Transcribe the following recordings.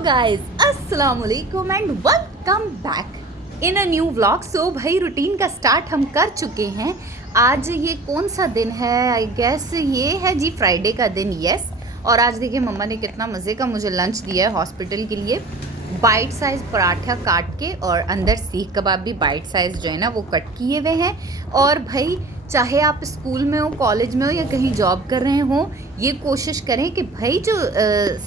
Guys अस्सलाम वालेकुम and welcome back in a new vlog. So भाई रूटीन का स्टार्ट हम कर चुके हैं। आज ये कौन सा दिन है? आई गेस ये है जी फ्राइडे का दिन। यस। और आज देखिए मम्मा ने कितना मज़े का मुझे लंच दिया है हॉस्पिटल के लिए। बाइट साइज़ पराठा काट के और अंदर सीख कबाब भी बाइट साइज़ जो है ना वो कट किए हुए हैं। और भाई चाहे आप स्कूल में हो, कॉलेज में हो या कहीं जॉब कर रहे हो, ये कोशिश करें कि भाई जो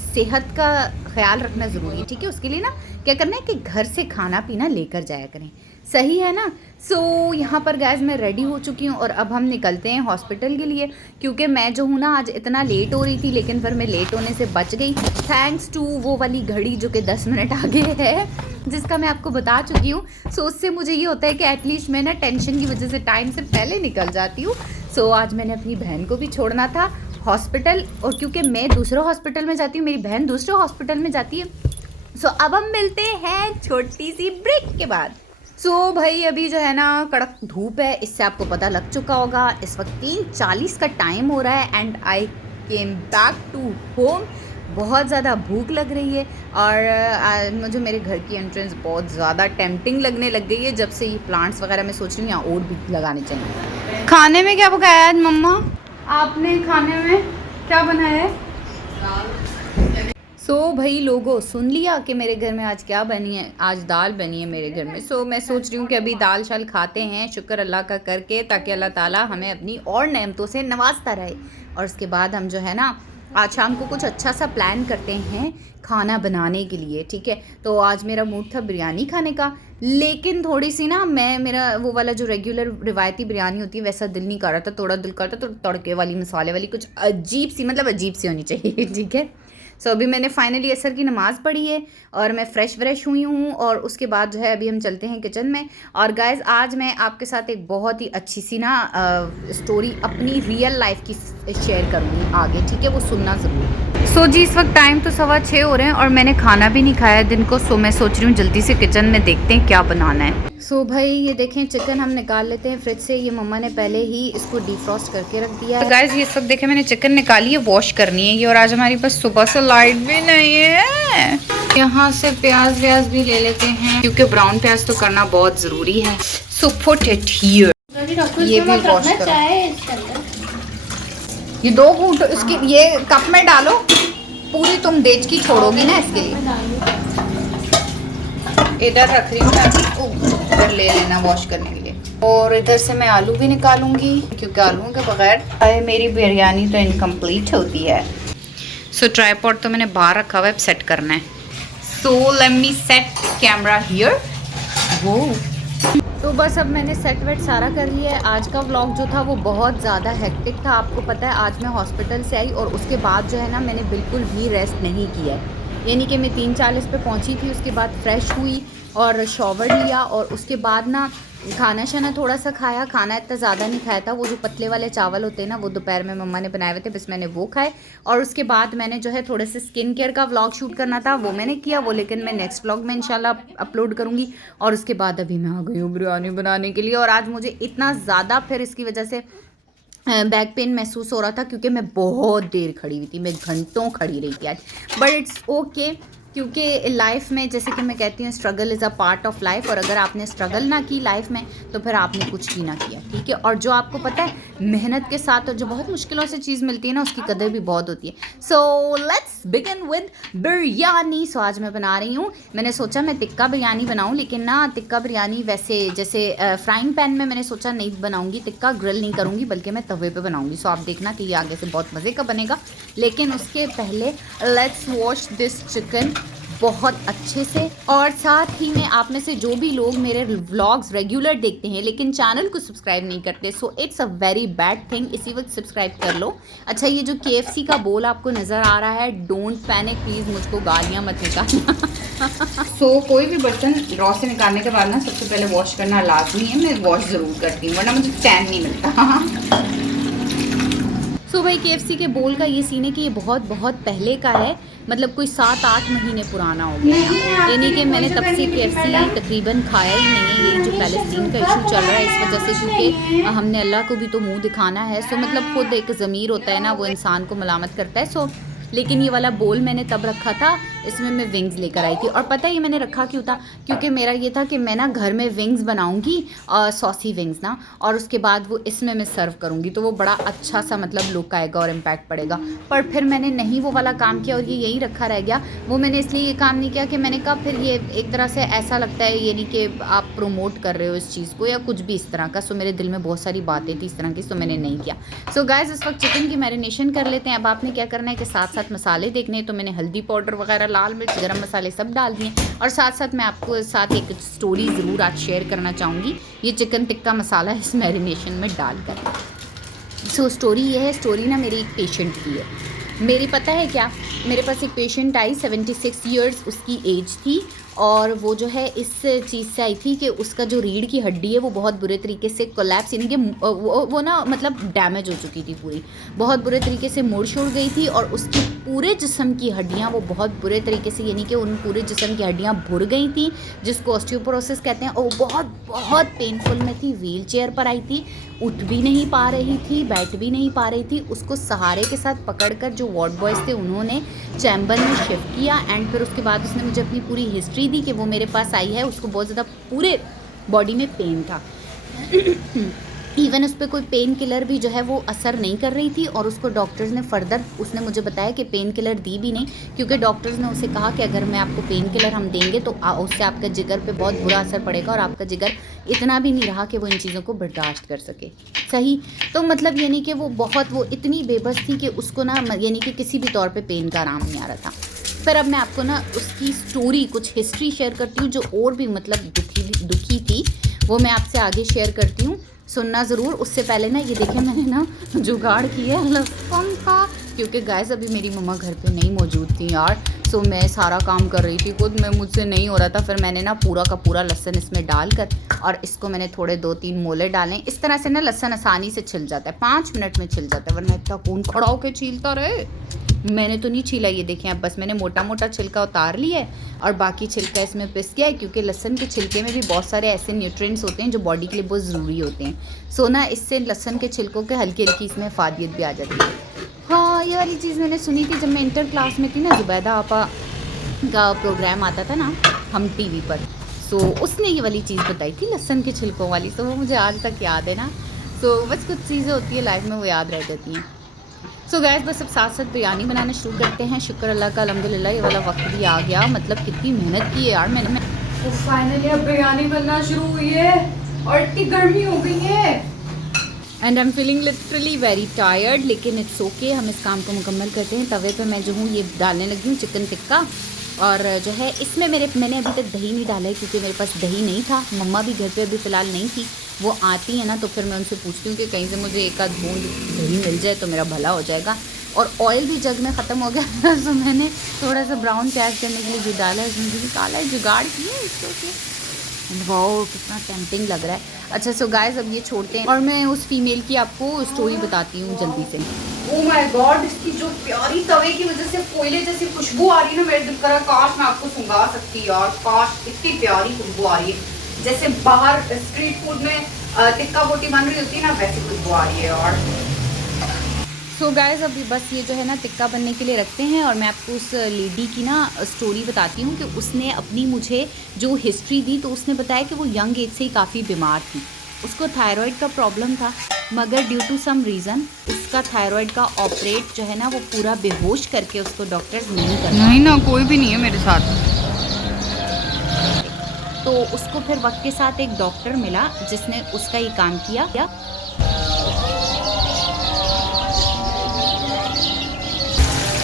सेहत का ख्याल रखना ज़रूरी है, ठीक है। उसके लिए ना क्या करना है कि घर से खाना पीना लेकर जाया करें, सही है ना। सो यहाँ पर गैस मैं रेडी हो चुकी हूँ और अब हम निकलते हैं हॉस्पिटल के लिए, क्योंकि मैं जो हूँ ना आज इतना लेट हो रही थी, लेकिन फिर मैं लेट होने से बच गई थैंक्स टू वो वाली घड़ी जो कि 10 मिनट आगे है, जिसका मैं आपको बता चुकी हूँ। सो उससे मुझे ये होता है कि एटलीस्ट मैं ना टेंशन की वजह से टाइम से पहले निकल जाती हूँ। सो आज मैंने अपनी बहन को भी छोड़ना था हॉस्पिटल, और क्योंकि मैं दूसरे हॉस्पिटल में जाती हूँ, मेरी बहन दूसरे हॉस्पिटल में जाती है। सो अब हम मिलते हैं छोटी सी ब्रेक के बाद। सो भाई अभी जो है ना कड़क धूप है, इससे आपको पता लग चुका होगा। इस वक्त 3:40 का टाइम हो रहा है and I came back to home. बहुत ज़्यादा भूख लग रही है और मुझे मेरे घर की एंट्रेंस बहुत ज़्यादा टेम्पटिंग लगने लग गई है जब से ये प्लांट्स वगैरह मैं सोच रही हूँ यहाँ और भी लगाने चाहिए। खाने में क्या पकाया आज मम्मा? आपने खाने में क्या बनाया है? सो भाई लोगों सुन लिया कि मेरे घर में आज क्या बनी है। आज दाल बनी है मेरे घर में। सो मैं सोच रही हूँ कि अभी दाल शाल खाते हैं, शुक्र अल्लाह का करके, ताकि अल्लाह ताला हमें अपनी और नेमतों से नवाजता रहे। और उसके बाद हम जो है ना आज शाम को कुछ अच्छा सा प्लान करते हैं खाना बनाने के लिए, ठीक है। तो आज मेरा मूड था बिरयानी खाने का, लेकिन थोड़ी सी ना मेरा वो वाला जो रेगुलर रिवायती बिरयानी होती है वैसा दिल नहीं कर रहा था। थोड़ा दिल कर रहा था तो तड़के वाली मसाले वाली कुछ अजीब सी, मतलब अजीब सी होनी चाहिए, ठीक है। सो अभी मैंने फाइनली असर की नमाज़ पढ़ी है और मैं फ्रेश हुई हूँ, और उसके बाद जो है अभी हम चलते हैं किचन में। और गाइज़ आज मैं आपके साथ एक बहुत ही अच्छी सी ना स्टोरी अपनी रियल लाइफ की शेयर करूँगी आगे, ठीक है। वो सुनना ज़रूर। सो जी इस वक्त टाइम तो 6:15 हो रहे हैं और मैंने खाना भी नहीं खाया दिन को। सो मैं सोच रही हूँ जल्दी से किचन में देखते हैं क्या बनाना है। सो भाई ये देखें चिकन हम निकाल लेते हैं फ्रिज से। ये मम्मा ने पहले ही इसको डिफ्रॉस्ट करके रख दिया है। गाइस ये सब देखें मैंने चिकन निकाली है, वॉश करनी है ये। और आज हमारी पास सुबह से लाइट भी नहीं है। यहाँ से प्याज व्याज भी ले लेते हैं क्योंकि ब्राउन प्याज तो करना बहुत ज़रूरी है। So put it here. ये भी वॉश करो। ये 2 घूंट इसकी ये कप में डालो पूरी। तुम देचकी छोड़ोगी ना इसके लिए। इधर रख रही हूँ, इधर ले लेना वॉश करने के लिए। और इधर से मैं आलू भी निकालूंगी क्योंकि आलूओं के बगैर मेरी बिरयानी तो इनकम्प्लीट होती है। सो ट्राइपॉड तो मैंने बाहर रखा हुआ है, सेट करना है। So let me set camera here. वो तो बस अब मैंने सेट वेट सारा कर लिया है। आज का व्लॉग जो था वो बहुत ज़्यादा हेक्टिक था। आपको पता है आज मैं हॉस्पिटल से आई और उसके बाद जो है ना मैंने बिल्कुल भी रेस्ट नहीं किया है। यानी कि मैं 3:40 पे पहुंची थी, उसके बाद फ्रेश हुई और शॉवर लिया और उसके बाद ना खाना शाना थोड़ा सा खाया। खाना इतना ज़्यादा नहीं खाया था, वो जो पतले वाले चावल होते हैं ना वो दोपहर में मम्मा ने बनाए हुए थे, बस मैंने वो खाए। और उसके बाद मैंने जो है थोड़े से स्किन केयर का व्लॉग शूट करना था, वो मैंने किया। वो लेकिन मैं नेक्स्ट व्लॉग में इंशाल्लाह अपलोड करूँगी। और उसके बाद अभी मैं आ गई हूँ बिरयानी बनाने के लिए। और आज मुझे इतना ज़्यादा फिर इसकी वजह से बैक पेन महसूस हो रहा था क्योंकि मैं बहुत देर खड़ी हुई थी, मैं घंटों खड़ी रही थी आज। बट इट्स ओके, क्योंकि लाइफ में जैसे कि मैं कहती हूँ struggle is a part of life. और अगर आपने स्ट्रगल ना की लाइफ में तो फिर आपने कुछ भी ना किया, ठीक है। और जो आपको पता है मेहनत के साथ और जो बहुत मुश्किलों से चीज़ मिलती है ना उसकी कदर भी बहुत होती है। So let's begin with biryani. So आज मैं बना रही हूँ, मैंने सोचा मैं टिक्का बिरयानी बनाऊँ, लेकिन ना टिक्का बिरयानी वैसे जैसे फ्राइंग पैन में मैंने सोचा नहीं बनाऊँगी टिक्का, ग्रिल नहीं करूँगी बल्कि मैं तवे पे बनाऊँगी। सो आप देखना कि ये आगे से बहुत मज़े का बनेगा। लेकिन उसके पहले लेट्स वॉश दिस चिकन बहुत अच्छे से। और साथ ही में आप में से जो भी लोग मेरे व्लॉग्स रेगुलर देखते हैं लेकिन चैनल को सब्सक्राइब नहीं करते, so it's a very bad thing, इसी वक्त सब्सक्राइब कर लो। अच्छा ये जो KFC का बोल आपको नज़र आ रहा है, डोंट पैनिक प्लीज़, मुझको गालियाँ मत निकालना। सो कोई भी बर्तन रॉ से निकालने के बाद ना सबसे पहले वॉश करना लाजमी है। मैं वॉश ज़रूर करती हूँ वरना मुझे चैन नहीं मिलता। सो भाई KFC के बोल का ये सीन है कि ये बहुत पहले का है, मतलब कोई 7-8 महीने पुराना हो गया है। यानी कि मैंने तब से KFC तकरीबन खाया ही नहीं है। ये जो पैलेस्टीन का इशू चल रहा है इस वजह से, क्योंकि हमने अल्लाह को भी तो मुंह दिखाना है। सो मतलब खुद एक ज़मीर होता है ना, वो इंसान को मलामत करता है। सो लेकिन ये वाला बोल मैंने तब रखा था, इसमें मैं विंग्स लेकर आई थी। और पता है ये मैंने रखा क्यों था, क्योंकि मेरा ये था कि मैं ना घर में विंग्स बनाऊंगी, सॉसी विंग्स ना, और उसके बाद वो इसमें मैं सर्व करूंगी, तो वो बड़ा अच्छा सा मतलब लुक आएगा और इम्पैक्ट पड़ेगा। पर फिर मैंने नहीं वो वाला काम किया और ये यही रखा रह गया। वो मैंने इसलिए ये काम नहीं किया कि मैंने कहा फिर ये एक तरह से ऐसा लगता है यानी कि आप प्रोमोट कर रहे हो इस चीज़ को या कुछ भी इस तरह का। सो मेरे दिल में बहुत सारी बातें थी इस तरह की, सो मैंने नहीं किया। सो गाइस इस वक्त चिकन की मैरिनेशन कर लेते हैं। अब आपने क्या करना है कि साथ साथ मसाले देखने हैं, तो मैंने हल्दी पाउडर वगैरह, लाल मिर्च, गरम मसाले सब डाल दिए। और साथ साथ मैं आपको साथ एक स्टोरी ज़रूर आज शेयर करना चाहूँगी, ये चिकन टिक्का मसाला इस मैरिनेशन में डालकर। सो स्टोरी ये है, स्टोरी ना मेरी एक पेशेंट की है। मेरी पता है क्या, मेरे पास एक पेशेंट आई, 76 ईयर्स उसकी एज थी, और वो जो है इस चीज़ से आई थी कि उसका जो रीढ़ की हड्डी है वो बहुत बुरे तरीके से कोलैप्स, यानी कि वो ना मतलब डैमेज हो चुकी थी पूरी, बहुत बुरे तरीके से मुड़ शुड़ गई थी, और उसकी पूरे जिस्म की हड्डियाँ वो बहुत बुरे तरीके से, यानी कि उन पूरे जिस्म की हड्डियाँ भुर गई थी, जिसको ऑस्टियोपोरोसिस कहते हैं। और वो बहुत बहुत पेनफुल में थी, व्हील चेयर पर आई थी, उठ भी नहीं पा रही थी, बैठ भी नहीं पा रही थी। उसको सहारे के साथ पकड़कर जो वार्ड बॉयज़ थे उन्होंने चैम्बर में शिफ्ट किया, एंड फिर उसके बाद उसने मुझे अपनी पूरी हिस्ट्री दी कि वो मेरे पास आई है, उसको बहुत ज़्यादा पूरे बॉडी में पेन था। इवन उस पर कोई पेन किलर भी जो है वो असर नहीं कर रही थी, और उसको डॉक्टर्स ने फर्दर उसने मुझे बताया कि पेन किलर दी भी नहीं, क्योंकि डॉक्टर्स ने उसे कहा कि अगर मैं आपको पेन किलर हम देंगे तो उससे आपका जिगर पे बहुत बुरा असर पड़ेगा, और आपका जिगर इतना भी नहीं रहा कि वो इन चीज़ों को बर्दाश्त कर सके। सही, तो मतलब यानी कि वो इतनी बेबस थी कि उसको ना यानी कि किसी भी तौर पर पेन का आराम नहीं आ रहा था। फिर अब मैं आपको ना उसकी स्टोरी, कुछ हिस्ट्री शेयर करती हूँ जो और भी मतलब दुखी थी, वो मैं आपसे आगे शेयर करती हूँ, सुनना ज़रूर। उससे पहले ना ये देखिए मैंने ना जुगाड़ किया है लहसुन का, क्योंकि गाइस अभी मेरी मम्मा घर पे नहीं मौजूद थी यार। सो मैं सारा काम कर रही थी खुद, मैं मुझसे नहीं हो रहा था। फिर मैंने ना पूरा का पूरा लहसुन इसमें डालकर, और इसको मैंने थोड़े 2-3 मोले डालें। इस तरह से ना लहसुन आसानी से छिल जाता है, 5 मिनट में छिल जाता है, वरना इतना कौन खड़ा होकर छीलता रहे। मैंने तो नहीं छीला, ये देखें, अब बस मैंने मोटा मोटा छिलका उतार लिया है और बाकी छिलका इसमें पिस गया है, क्योंकि लहसुन के छिलके में भी बहुत सारे ऐसे न्यूट्रिएंट्स होते हैं जो बॉडी के लिए बहुत ज़रूरी होते हैं। सो ना इससे लहसुन के छिलकों के हल्की हल्की इसमें फ़ायदियत भी आ जाती है। हाँ, ये वाली चीज़ मैंने सुनी थी जब मैं इंटर क्लास में थी ना, जुबैदा आपा का प्रोग्राम आता था ना हम टीवी पर, सो उसने ये वाली चीज़ बताई थी लहसुन के छिलकों वाली, तो वो मुझे आज तक याद है ना। सो बस कुछ चीज़ें होती है लाइफ में वो याद रह जाती हैं। सो गैस बस अब साथ साथ बिरयानी बनाना शुरू करते हैं। शुक्र अल्लाह का, अल्हम्दुलिल्लाह ये वाला वक्त भी आ गया। मतलब कितनी मेहनत की है यार मैंने। तो फाइनली अब बिरयानी बनना शुरू हुई है और इतनी गर्मी हो गई है, and I am feeling literally very tired, लेकिन इट्स ओके, हम इस काम को मुकम्मल करते हैं। तवे पे मैं जो हूँ ये डालने लगी हूँ चिकन टिक्का, और जो है इसमें मैंने अभी तक दही नहीं डाला है, क्योंकि मेरे पास दही नहीं था। मम्मा भी घर पे अभी फ़िलहाल नहीं थी, वो आती है ना तो फिर मैं उनसे पूछती हूँ कि कहीं से मुझे एक आध बूंद दही मिल जाए तो मेरा भला हो जाएगा। और ऑयल भी जग में ख़त्म हो गया तो मैंने थोड़ा सा ब्राउन प्याज करने के लिए जो डाला है उसमें भी काला है, जुगाड़ किया इसको। वाओ कितना टेम्पटिंग लग रहा है। अच्छा सो गाइस अब ये छोड़ते हैं और मैं उस फीमेल की आपको स्टोरी बताती हूँ जल्दी से। ओह माय गॉड, इसकी जो प्यारी तवे की वजह से कोयले जैसी खुशबू आ रही है ना, मेरे दिल करा काश मैं आपको सुंगा सकती यार, काश इतनी प्यारी खुशबू आ रही है जैसे बाहर स्ट्रीट फूड में टिक्का बोटी बन रही होती है ना, वैसी खुशबू आ रही है यार। सो गाइस अभी बस ये जो है ना टिक्का बनने के लिए रखते हैं, और मैं आपको उस लेडी की ना स्टोरी बताती हूँ कि उसने अपनी मुझे जो हिस्ट्री दी, तो उसने बताया कि वो यंग एज से ही काफ़ी बीमार थी। उसको थायराइड का प्रॉब्लम था, मगर ड्यू टू सम रीज़न उसका थायराइड का ऑपरेट जो है ना वो पूरा बेहोश करके उसको डॉक्टर्स नहीं कर। नहीं ना, कोई भी नहीं है मेरे साथ। तो उसको फिर वक्त के साथ एक डॉक्टर मिला जिसने उसका ये काम किया।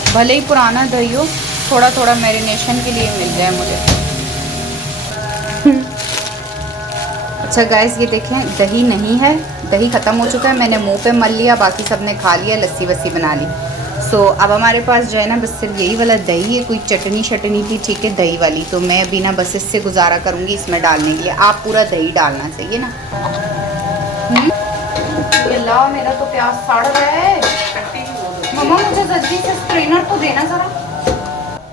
भले ही पुराना दही हो, थोड़ा थोड़ा मैरिनेशन के लिए मिल जाए मुझे। अच्छा गाइस ये देखें दही नहीं है, दही ख़त्म हो चुका है, मैंने मुंह पे मल लिया, बाकी सब ने खा लिया, लस्सी वस्सी बना ली। सो अब हमारे पास जो है ना बस सिर्फ यही वाला दही है, कोई चटनी शटनी थी ठीक है दही वाली, तो मैं अभी ना बस इससे गुजारा करूँगी इसमें डालने के लिए। आप पूरा दही डालना चाहिए ना। अल्लाह मेरा तो प्याज सड़ रहा है, मम्मा मुझे जल्दी से स्ट्रेनर तो देना ज़रा।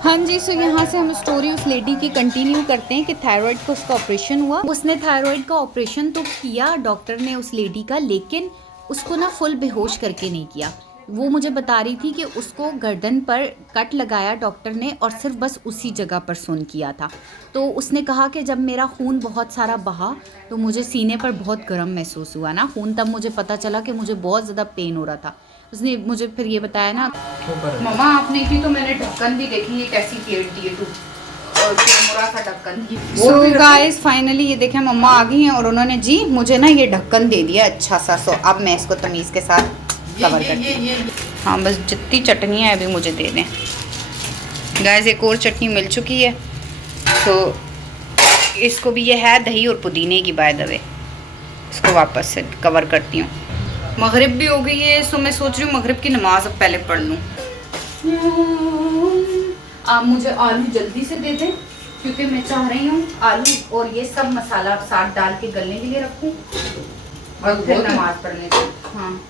हाँ जी, सो यहाँ से हम स्टोरी उस लेडी की कंटिन्यू करते हैं कि थायराइड का उसका ऑपरेशन हुआ। उसने थायराइड का ऑपरेशन तो किया डॉक्टर ने उस लेडी का, लेकिन उसको ना फुल बेहोश करके नहीं किया। वो मुझे बता रही थी कि उसको गर्दन पर कट लगाया डॉक्टर ने और सिर्फ बस उसी जगह पर सुन किया था। तो उसने कहा कि जब मेरा खून बहुत सारा बहा तो मुझे सीने पर बहुत गर्म महसूस हुआ ना खून, तब मुझे पता चला कि मुझे बहुत ज़्यादा पेन हो रहा था। उसने मुझे फिर ये बताया ना, मम्मा आपने की तो मैंने ढक्कन भी देखी है कैसी केटी है और कैमरा का ढक्कन। सो गाइस फाइनली ये देखें मम्मा आ गई हैं और उन्होंने जी मुझे ना ये ढक्कन दे दिया अच्छा सा। सो अब मैं इसको तमीज़ के साथ कवर करती हूँ। हाँ बस जितनी चटनियाँ हैं अभी मुझे दे दें। गाइस एक और चटनी मिल चुकी है तो इसको भी, ये है दही और पुदीने की बाय द वे, इसको वापस से कवर करती हूँ। मगरिब भी हो गई है सो मैं सोच रही हूँ मगरिब की नमाज अब पहले पढ़ लूँ। आप मुझे आलू जल्दी से दे दें क्योंकि मैं चाह रही हूँ आलू और ये सब मसाला साथ डाल के गलने के लिए रखूँ और फिर नमाज पढ़ने से। हाँ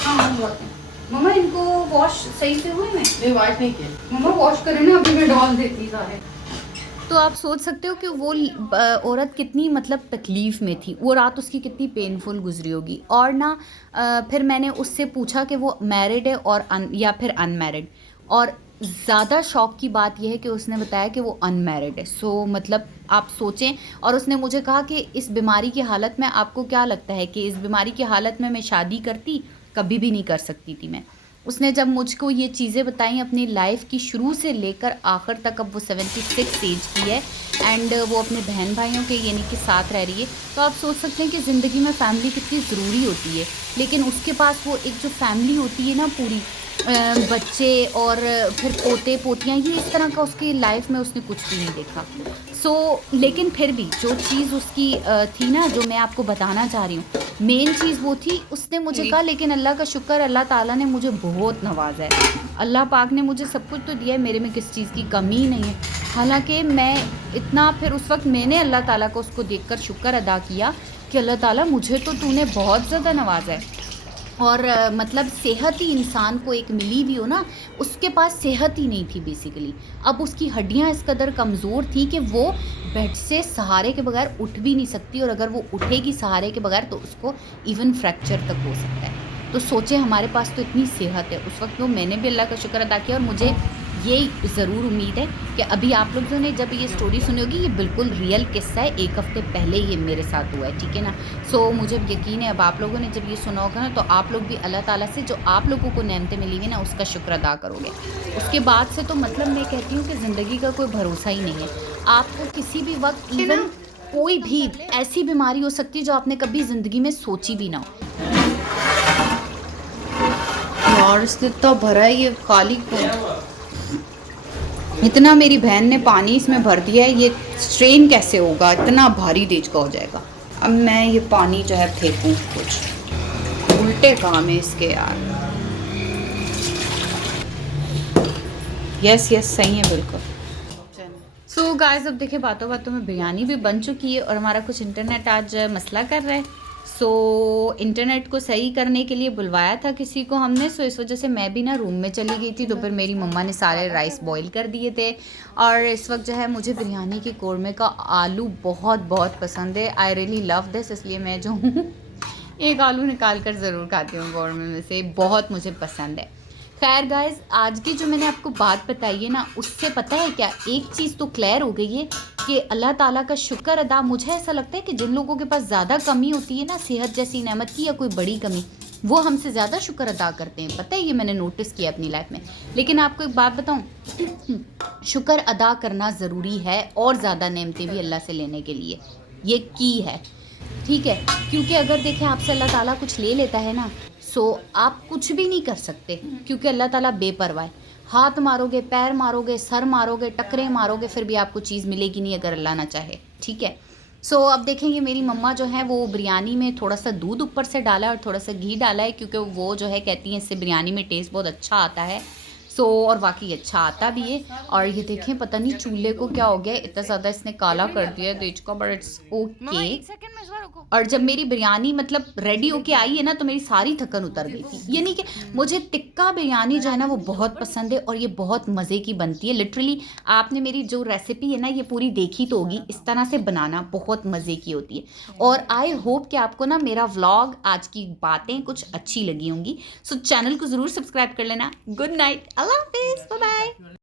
हाँ बहुत है। मम्मा इनको वॉश सही से हुए? मैं वॉश नहीं किया। मम्मा वॉश करें ना, अभी मैं डाल देती सारे। तो आप सोच सकते हो कि वो औरत कितनी मतलब तकलीफ़ में थी, वो रात उसकी कितनी पेनफुल गुजरी होगी। और ना फिर मैंने उससे पूछा कि वो मैरिड है और या फिर अनमैरिड, और ज़्यादा शौक की बात यह है कि उसने बताया कि वो अनमैरिड है। सो मतलब आप सोचें। और उसने मुझे कहा कि इस बीमारी की हालत में आपको क्या लगता है कि इस बीमारी की हालत में मैं शादी करती? कभी भी नहीं कर सकती थी मैं। उसने जब मुझको ये चीज़ें बताई अपनी लाइफ की शुरू से लेकर आखिर तक, अब वो 76 एज की है एंड वो अपने बहन भाइयों के यानी कि साथ रह रही है। तो आप सोच सकते हैं कि ज़िंदगी में फ़ैमिली कितनी ज़रूरी होती है, लेकिन उसके पास वो एक जो फैमिली होती है ना पूरी, बच्चे और फिर पोते पोतियाँ, ये इस तरह का उसकी लाइफ में उसने कुछ भी नहीं देखा। लेकिन फिर भी जो चीज़ उसकी थी ना, जो मैं आपको बताना चाह रही हूँ, मेन चीज़ वो थी। उसने मुझे कहा लेकिन अल्लाह का शुक्र, अल्लाह ताला ने मुझे बहुत नवाजा है, अल्लाह पाक ने मुझे सब कुछ तो दिया है, मेरे में किस चीज़ की कमी नहीं है। हालांकि मैं इतना फिर उस वक्त मैंने अल्लाह ताला को उसको देखकर शुक्र अदा किया कि अल्लाह ताला मुझे तो तूने बहुत ज़्यादा नवाजा है। और मतलब सेहत ही इंसान को एक मिली भी हो ना, उसके पास सेहत ही नहीं थी बेसिकली। अब उसकी हड्डियां इस कदर कमज़ोर थी कि वो बेड से सहारे के बगैर उठ भी नहीं सकती, और अगर वो उठेगी सहारे के बगैर तो उसको इवन फ्रैक्चर तक हो सकता है। तो सोचे हमारे पास तो इतनी सेहत है। उस वक्त तो मैंने भी अल्लाह का शुक्र अदा किया, और मुझे ये ज़रूर उम्मीद है कि अभी आप लोगों ने जब ये स्टोरी सुनी होगी, ये बिल्कुल रियल किस्सा है, 1 हफ़्ते पहले ये मेरे साथ हुआ है, ठीक है ना। मुझे यकीन है अब आप लोगों ने जब ये सुना होगा ना, तो आप लोग भी अल्लाह ताला से जो आप लोगों को नेमतें मिली हुई ना, उसका शुक्र अदा करोगे। उसके बाद से तो मतलब मैं कहती हूँ कि ज़िंदगी का कोई भरोसा ही नहीं है। आपको किसी भी वक्त इवन कोई भी ऐसी बीमारी हो सकती है जो आपने कभी ज़िंदगी में सोची भी ना हो। और इसने तो भरा है ये खाली, इतना मेरी बहन ने पानी इसमें भर दिया है, ये स्ट्रेन कैसे होगा, इतना भारी देज का हो जाएगा। अब मैं ये पानी जो है फेंकूँ, कुछ उल्टे काम है इसके यार। यस सही है बिल्कुल। सो गाइस अब देखिए बातों बातों में बिरयानी भी बन चुकी है और हमारा कुछ इंटरनेट आज मसला कर रहा है। इंटरनेट को सही करने के लिए बुलवाया था किसी को हमने। इस वजह से मैं भी ना रूम में चली गई थी, तो फिर मेरी मम्मा ने सारे राइस बॉईल कर दिए थे। और इस वक्त जो है मुझे बिरयानी के कोरमे का आलू बहुत बहुत पसंद है। आई रियली लव दिस, इसलिए मैं जो हूँ एक आलू निकाल कर ज़रूर खाती हूँ कोरमे में से, बहुत मुझे पसंद है। खैर गाइस, आज की जो मैंने आपको बात बताई है ना, उससे पता है क्या, एक चीज़ तो क्लियर हो गई है कि अल्लाह ताला का शुक्र अदा। मुझे ऐसा लगता है कि जिन लोगों के पास ज़्यादा कमी होती है ना सेहत जैसी नेमत की, या कोई बड़ी कमी, वो हमसे ज़्यादा शुक्र अदा करते हैं। पता है, ये मैंने नोटिस किया अपनी लाइफ में। लेकिन आपको एक बात बताऊँ, शुक्र अदा करना ज़रूरी है और ज़्यादा नेमतें भी अल्लाह से लेने के लिए, ये की है, ठीक है। क्योंकि अगर देखें आपसे अल्लाह ताला कुछ ले लेता है ना, आप कुछ भी नहीं कर सकते, क्योंकि अल्लाह ताला बेपरवाह है। हाथ मारोगे, पैर मारोगे, सर मारोगे, टकरे मारोगे, फिर भी आपको चीज़ मिलेगी नहीं अगर अल्लाह ना चाहे, ठीक है। अब देखेंगे मेरी मम्मा जो है वो बिरयानी में थोड़ा सा दूध ऊपर से डाला है और थोड़ा सा घी डाला है, क्योंकि वो जो है कहती हैं इससे बिरयानी में टेस्ट बहुत अच्छा आता है। और वाकई अच्छा आता भी है। और ये देखें पता नहीं चूल्हे को क्या हो गया, इतना ज़्यादा इसने काला कर दिया है देज का, बट इट्स ओके। और जब मेरी बिरयानी मतलब रेडी होके आई है ना तो मेरी सारी थकन उतर गई थी। यानी कि मुझे टिक्का बिरयानी जो है ना वो बहुत पसंद है और ये बहुत मज़े की बनती है। लिटरली आपने मेरी जो रेसिपी है ना ये पूरी देखी तो होगी, इस तरह से बनाना बहुत मज़े की होती है। और आई होप कि आपको ना मेरा व्लॉग, आज की बातें कुछ अच्छी लगी होंगी। सो चैनल को ज़रूर सब्सक्राइब कर लेना। गुड नाइट, अल्लाह हाफिज़, बाय बाय।